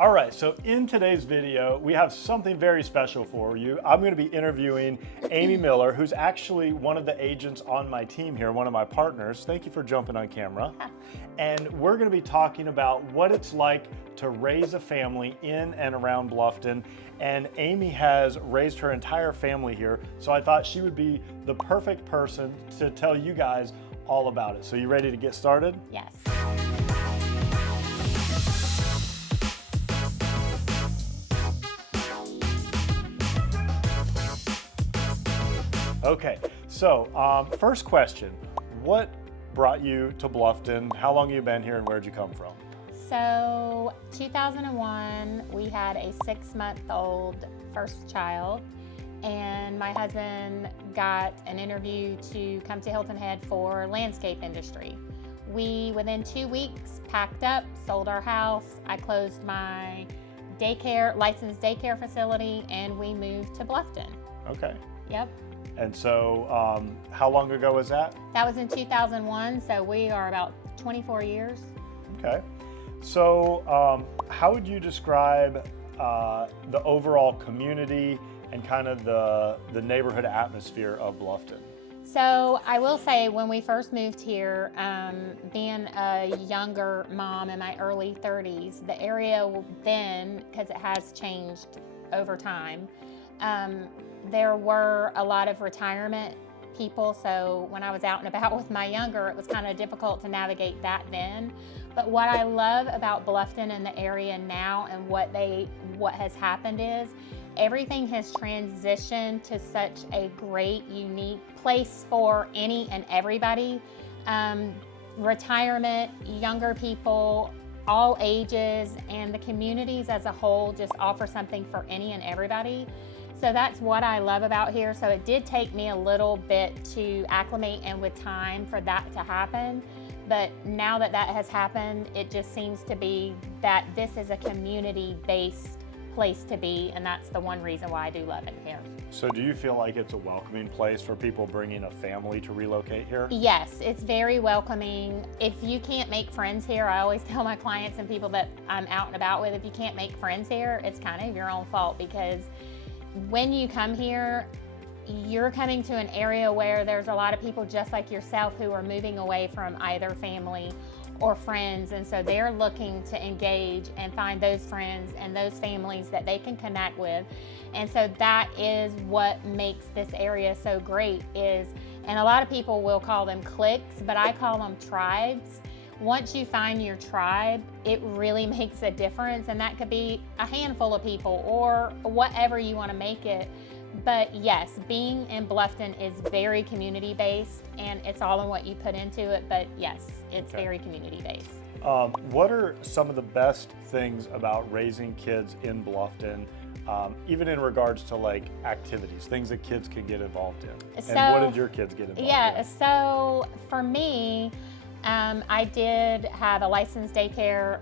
All right, so in today's video, we have something very special for you. I'm going to be interviewing Amy Miller, who's actually one of the agents on my team here, one of my partners. Thank you for jumping on camera. And we're going to be talking about what it's like to raise a family in and around Bluffton. And Amy has raised her entire family here, so I thought she would be the perfect person to tell you guys all about it. So you ready to get started? Yes. Okay, so first question, what brought you to Bluffton? How long have you been here and where'd you come from? So 2001, we had a 6-month-old first child, and my husband got an interview to come to Hilton Head for landscape industry. We, within 2 weeks, packed up, sold our house. I closed my licensed daycare facility, and we moved to Bluffton. Okay. Yep. And so how long ago was that? That was in 2001, so we are about 24 years. Okay. So how would you describe the overall community and kind of the neighborhood atmosphere of Bluffton? So I will say, when we first moved here, being a younger mom in my early 30s, the area then, because it has changed over time, there were a lot of retirement people, so when I was out and about with my younger, it was kind of difficult to navigate that then. But what I love about Bluffton and the area now, and what has happened, is everything has transitioned to such a great, unique place for any and everybody. Retirement, younger people, all ages, and the communities as a whole just offer something for any and everybody. So that's what I love about here. So it did take me a little bit to acclimate and with time for that to happen. But now that that has happened, it just seems to be that this is a community-based place to be, and that's the one reason why I do love it here. So do you feel like it's a welcoming place for people bringing a family to relocate here? Yes, it's very welcoming. If you can't make friends here, I always tell my clients and people that I'm out and about with, if you can't make friends here, it's kind of your own fault, because when you come here, you're coming to an area where there's a lot of people just like yourself who are moving away from either family or friends, and so they're looking to engage and find those friends and those families that they can connect with. And so that is what makes this area so great, and a lot of people will call them cliques, but I call them tribes. Once you find your tribe, it really makes a difference, and that could be a handful of people or whatever you want to make it. But yes, being in Bluffton is very community-based, and it's all in what you put into it, but yes, it's very community-based. What are some of the best things about raising kids in Bluffton, even in regards to like activities, things that kids can get involved in? So, and what did your kids get involved in? So for me, I did have a licensed daycare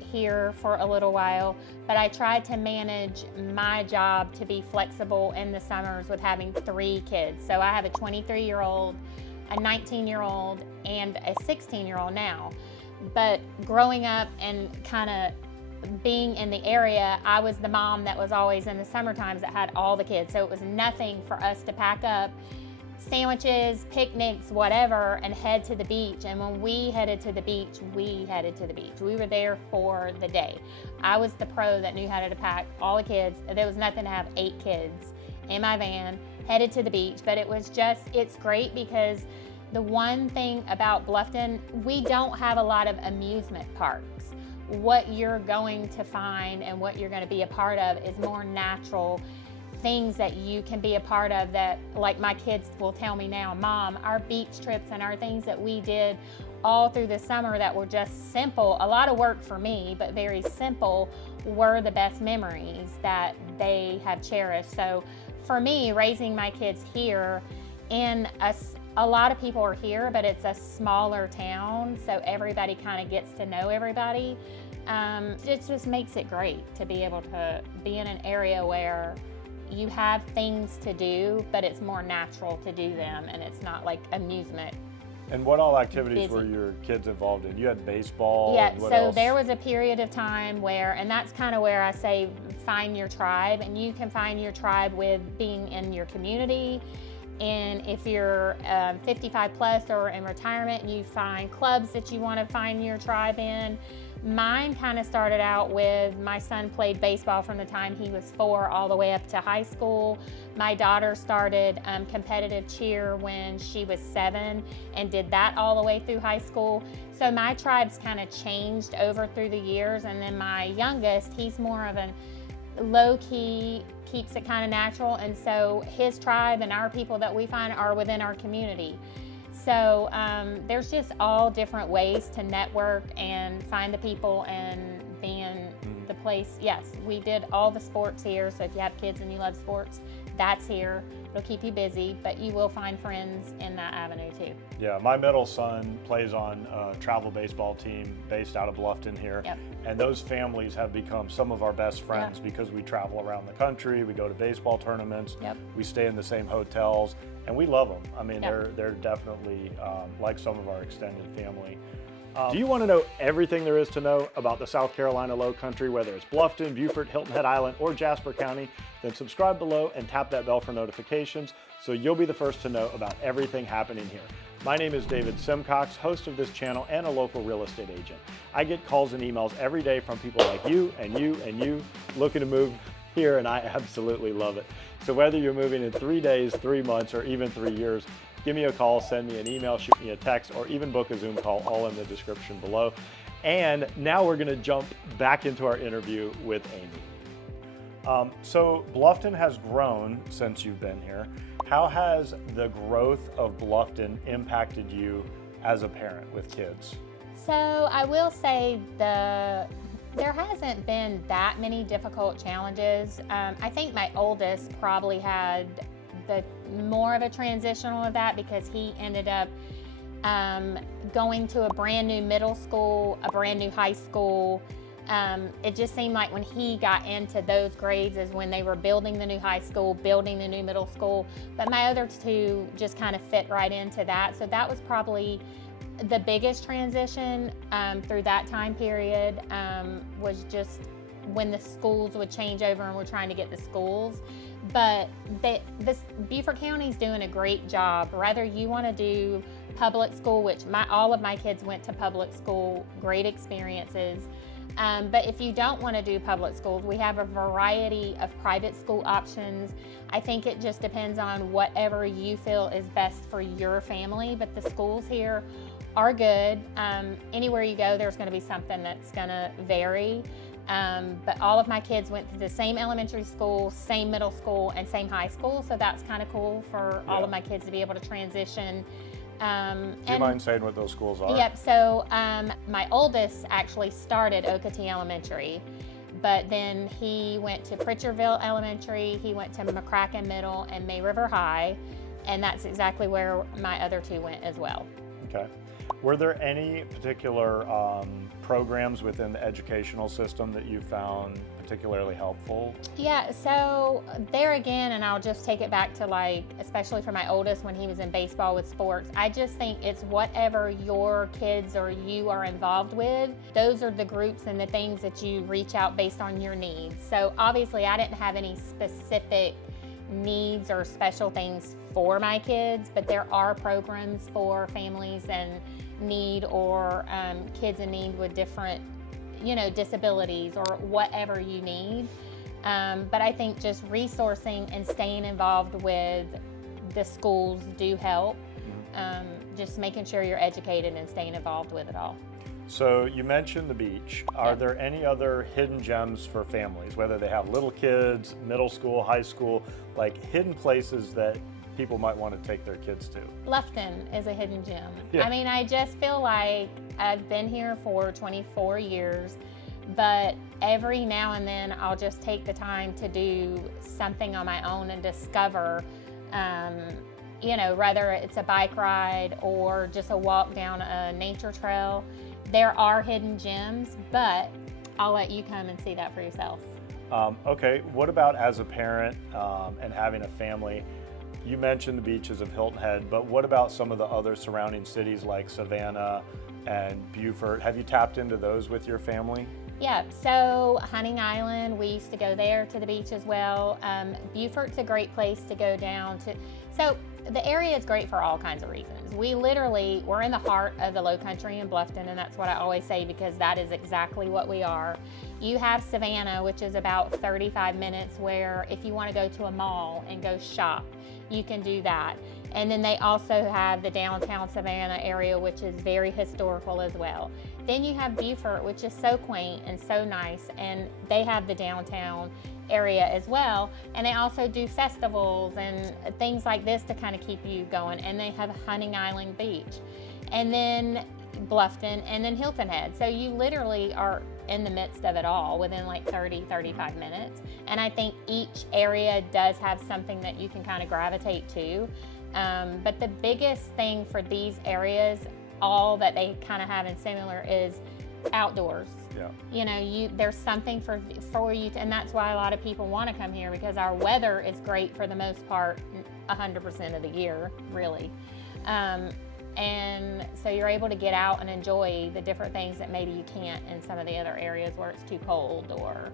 here for a little while, but I tried to manage my job to be flexible in the summers with having 3 kids. So I have a 23-year-old, a 19-year-old, and a 16-year-old now. But growing up and kind of being in the area, I was the mom that was always in the summer times that had all the kids. So it was nothing for us to pack up sandwiches, picnics, whatever, and head to the beach. And when we headed to the beach, we headed to the beach. We were there for the day. I was the pro that knew how to pack all the kids. There was nothing to have 8 kids in my van, headed to the beach. But it was just, it's great, because the one thing about Bluffton, we don't have a lot of amusement parks. What you're going to find and what you're going to be a part of is more natural things that you can be a part of, that, like, my kids will tell me now, Mom, our beach trips and our things that we did all through the summer that were just simple, a lot of work for me, but very simple, were the best memories that they have cherished. So for me, raising my kids here in a lot of people are here, but it's a smaller town, so everybody kind of gets to know everybody. It just makes it great to be able to be in an area where you have things to do, but it's more natural to do them, and it's not like amusement And what all activities busy. were your kids involved in? You had baseball. Yeah, and what so else? there was a period of time where, and that's kind of where I say find your tribe, and you can find your tribe with being in your community. And if you're 55 plus or in retirement, you find clubs that you want to find your tribe in. Mine kind of started out with my son played baseball from the time he was 4 all the way up to high school. My daughter started competitive cheer when she was 7 and did that all the way through high school. So my tribes kind of changed over through the years. And then my youngest, he's more of a low-key, keeps it kind of natural. And so his tribe and our people that we find are within our community. So there's just all different ways to network and find the people and be in the place. Yes, we did all the sports here. So if you have kids and you love sports, that's here. It'll keep you busy, but you will find friends in that avenue too. Yeah, my middle son plays on a travel baseball team based out of Bluffton here. Yep. And those families have become some of our best friends because we travel around the country, we go to baseball tournaments, Yep. we stay in the same hotels, and we love them. I mean, Yep. they're definitely like some of our extended family. Do you want to know everything there is to know about the South Carolina Low Country, whether it's Bluffton, Beaufort, Hilton Head Island, or Jasper County? Then subscribe below and tap that bell for notifications so you'll be the first to know about everything happening here. My name is David Simcox, host of this channel and a local real estate agent. I get calls and emails every day from people like you and you and you looking to move here, and I absolutely love it. So whether you're moving in 3 days, 3 months, or even 3 years, give me a call, send me an email, shoot me a text, or even book a Zoom call, all in the description below. And now we're gonna jump back into our interview with Amy. So Bluffton has grown since you've been here. How has the growth of Bluffton impacted you as a parent with kids? So I will say there hasn't been that many difficult challenges. I think my oldest probably had the more of a transitional of that because he ended up going to a brand new middle school, a brand new high school. It just seemed like when he got into those grades is when they were building the new high school, building the new middle school. But my other two just kind of fit right into that. So that was probably the biggest transition through that time period, was just when the schools would change over and we're trying to get the schools. But this Beaufort County's doing a great job. Whether you want to do public school, which all of my kids went to public school, great experiences. But if you don't want to do public schools, we have a variety of private school options. I think it just depends on whatever you feel is best for your family, but the schools here are good. Anywhere you go, there's going to be something that's going to vary. But all of my kids went to the same elementary school, same middle school, and same high school. So that's kind of cool for all of my kids to be able to transition. Do you mind saying what those schools are? Yep, so my oldest actually started Okatee Elementary, but then he went to Pritchardville Elementary, he went to McCracken Middle and May River High, and that's exactly where my other two went as well. Okay. Were there any particular programs within the educational system that you found particularly helpful? Yeah, so there again, and I'll just take it back to like, especially for my oldest when he was in baseball with sports, I just think it's whatever your kids or you are involved with, those are the groups and the things that you reach out based on your needs. So obviously I didn't have any specific needs or special things for my kids, but there are programs for families and need or kids in need with different, disabilities or whatever you need. But I think just resourcing and staying involved with the schools do help. Just making sure you're educated and staying involved with it all. So you mentioned the beach. Are there any other hidden gems for families, whether they have little kids, middle school, high school, like hidden places that people might want to take their kids to? Bluffton is a hidden gem. Yeah. I mean, I just feel like I've been here for 24 years, but every now and then I'll just take the time to do something on my own and discover, whether it's a bike ride or just a walk down a nature trail. There are hidden gems, but I'll let you come and see that for yourself. Okay, what about as a parent and having a family? you mentioned the beaches of Hilton Head, but what about some of the other surrounding cities like Savannah and Beaufort? Have you tapped into those with your family? Yeah, so Hunting Island, we used to go there to the beach as well. Beaufort's a great place to go down to. So the area is great for all kinds of reasons. We're in the heart of the Low Country in Bluffton, and that's what I always say because that is exactly what we are. You have Savannah, which is about 35 minutes, where if you want to go to a mall and go shop, you can do that. And then they also have the downtown Savannah area, which is very historical as well. Then you have Beaufort, which is so quaint and so nice, and they have the downtown area as well. And they also do festivals and things like this to kind of keep you going. And they have Hunting Island Beach, and then Bluffton, and then Hilton Head. So you literally are in the midst of it all within like 35 minutes. And I think each area does have something that you can kind of gravitate to. But the biggest thing for these areas, all that they kind of have in similar, is outdoors. Yeah. You know, there's something for you, and that's why a lot of people want to come here, because our weather is great for the most part, 100% of the year, really. And so you're able to get out and enjoy the different things that maybe you can't in some of the other areas where it's too cold or,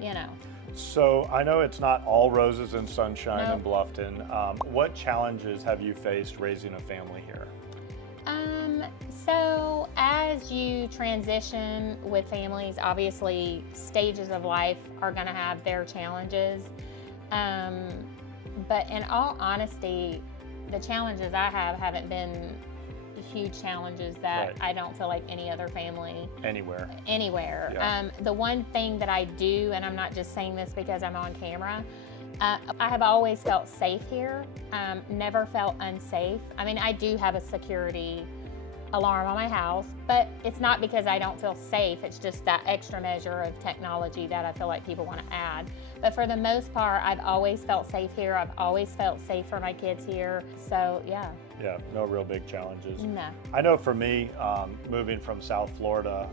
you know. So I know it's not all roses and sunshine in Bluffton. What challenges have you faced raising a family here? So as you transition with families, obviously stages of life are going to have their challenges. But in all honesty, the challenges I haven't been huge challenges that I don't feel like any other family anywhere. Yeah. The one thing that I do, and I'm not just saying this because I'm on camera, I have always felt safe here, never felt unsafe. I mean, I do have a security alarm on my house, but it's not because I don't feel safe. It's just that extra measure of technology that I feel like people want to add. But for the most part, I've always felt safe here. I've always felt safe for my kids here. So yeah. Yeah, no real big challenges. No. I know for me, moving from South Florida,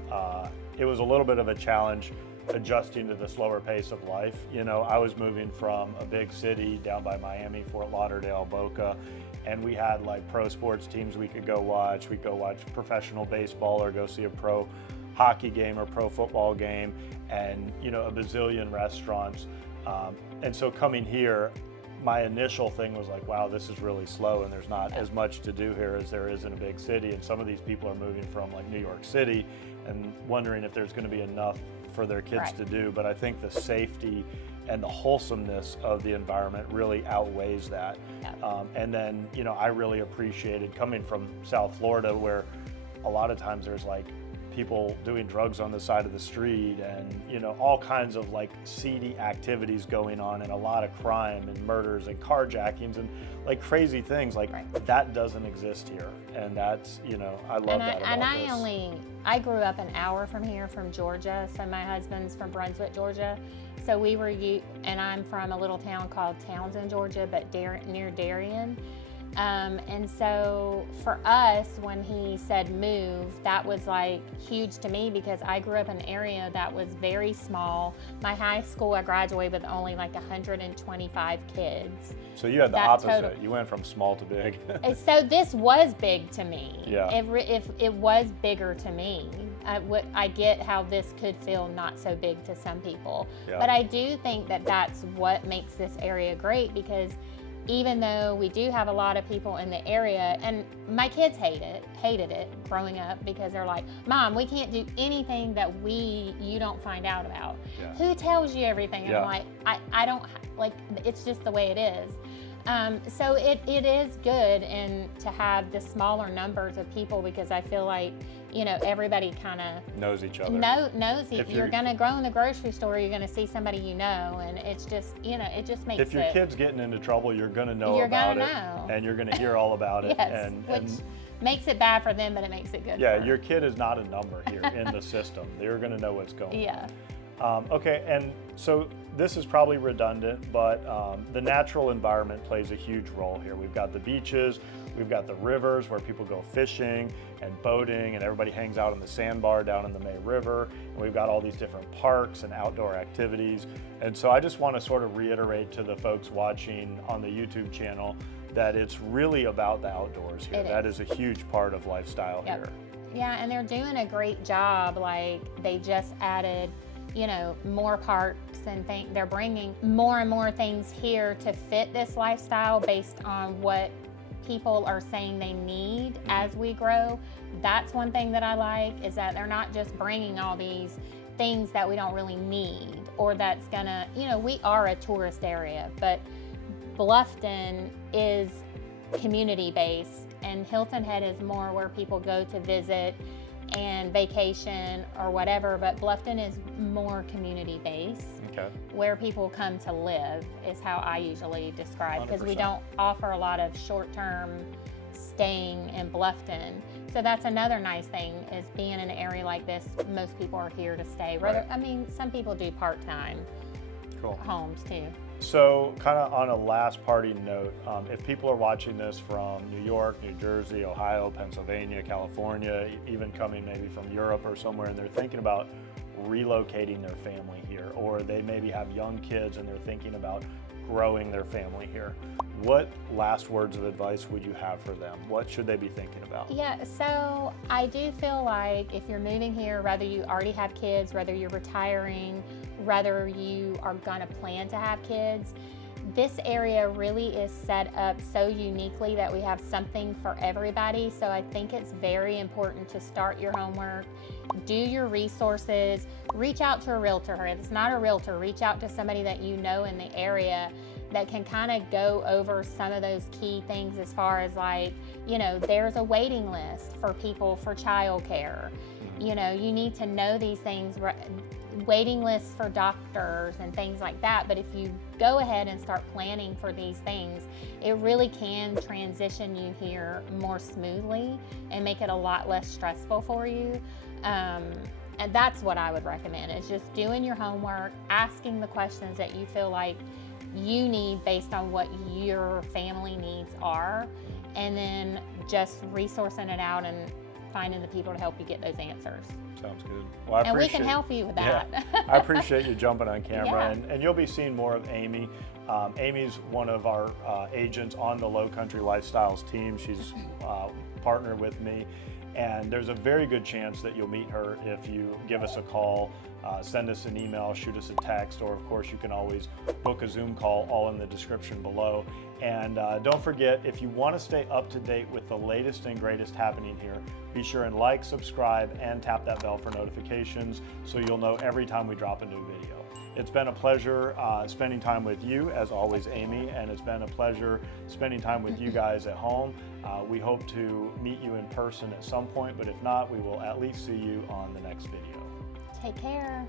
it was a little bit of a challenge adjusting to the slower pace of life. You know, I was moving from a big city down by Miami, Fort Lauderdale, Boca, and we had like pro sports teams we could go watch. We'd go watch professional baseball or go see a pro hockey game or pro football game, and you know, a bazillion restaurants. And so coming here, my initial thing was like, wow, this is really slow and there's not as much to do here as there is in a big city. And some of these people are moving from like New York City and wondering if there's going to be enough for their kids to do. But I think the safety and the wholesomeness of the environment really outweighs that. And then, you know, I really appreciated coming from South Florida, where a lot of times there's like people doing drugs on the side of the street and, you know, all kinds of like seedy activities going on, and a lot of crime and murders and carjackings and like crazy things like that doesn't exist here. And that's, you know, I love that about this. I grew up an hour from here, from Georgia. So my husband's from Brunswick, Georgia. So and I'm from a little town called Townsend, Georgia, but near Darien. And so for us, when he said move, that was like huge to me, because I grew up in an area that was very small. My high school, I graduated with only like 125 kids. So you had the opposite. You went from small to big. So this was big to me. Yeah. If it was bigger to me, I get how this could feel not so big to some people. Yeah. But I do think that that's what makes this area great, because even though we do have a lot of people in the area, and my kids hated it growing up, because they're like, Mom, we can't do anything that you don't find out about. Yeah. Who tells you everything? And Yeah. I'm like, I don't, like, it's just the way it is. So it is good and to have the smaller numbers of people, because I feel like, you know, everybody kind of knows each other. Knows if you're going to go in the grocery store, you're going to see somebody you know, and it's just, you know, it just makes If your kid's getting into trouble, you're going to know you're about gonna it, know. and you're going to hear all about it. Yes, which makes it bad for them, but it makes it good. Yeah, for your kid is not a number here in the system. They're going to know what's going on. Yeah. Okay, and so this is probably redundant, but the natural environment plays a huge role here. We've got the beaches, we've got the rivers where people go fishing and boating, and everybody hangs out in the sandbar down in the May River. And we've got all these different parks and outdoor activities. And so I just want to sort of reiterate to the folks watching on the YouTube channel that it's really about the outdoors here. That is a huge part of lifestyle here. Yeah, and they're doing a great job. Like, they just added, you know, more parks and they're bringing more and more things here to fit this lifestyle based on what people are saying they need as we grow. That's one thing that I like, is that they're not just bringing all these things that we don't really need, or that's gonna, you know, we are a tourist area, but Bluffton is community based, and Hilton Head is more where people go to visit and vacation or whatever, but Bluffton is more community based. Okay. Where people come to live is how I usually describe, because we 100%. don't offer a lot of short-term staying in Bluffton. So that's another nice thing, is being in an area like this, most people are here to stay. Rather, I mean, some people do part-time homes too. So kind of on a last party note, if people are watching this from New York, New Jersey, Ohio, Pennsylvania, California, even coming maybe from Europe or somewhere, and they're thinking about relocating their family here, or they maybe have young kids and they're thinking about growing their family here, what last words of advice would you have for them? What should they be thinking about? Yeah, so I do feel like if you're moving here, whether you already have kids, whether you're retiring, whether you are gonna plan to have kids, this area really is set up so uniquely that we have something for everybody. So I think it's very important to start your homework, do your resources, reach out to a realtor. If it's not a realtor, reach out to somebody that you know in the area that can kind of go over some of those key things, as far as, like, you know, there's a waiting list for people for childcare. You know, you need to know these things, waiting lists for doctors and things like that. But if you go ahead and start planning for these things, it really can transition you here more smoothly and make it a lot less stressful for you. And that's what I would recommend, is just doing your homework, asking the questions that you feel like you need based on what your family needs are, and then just resourcing it out and finding the people to help you get those answers. Sounds good. Well, and we can help you with that. Yeah, I appreciate you jumping on camera, Yeah. and you'll be seeing more of Amy. Amy's one of our agents on the Low Country Lifestyles team. She's partnered with me, and there's a very good chance that you'll meet her if you give us a call, send us an email, shoot us a text, or of course you can always book a Zoom call, all in the description below. And don't forget, if you want to stay up to date with the latest and greatest happening here, be sure and like, subscribe, and tap that bell for notifications so you'll know every time we drop a new video. It's been a pleasure spending time with you, as always, Amy, and it's been a pleasure spending time with you guys at home. We hope to meet you in person at some point, but if not, we will at least see you on the next video. Take care.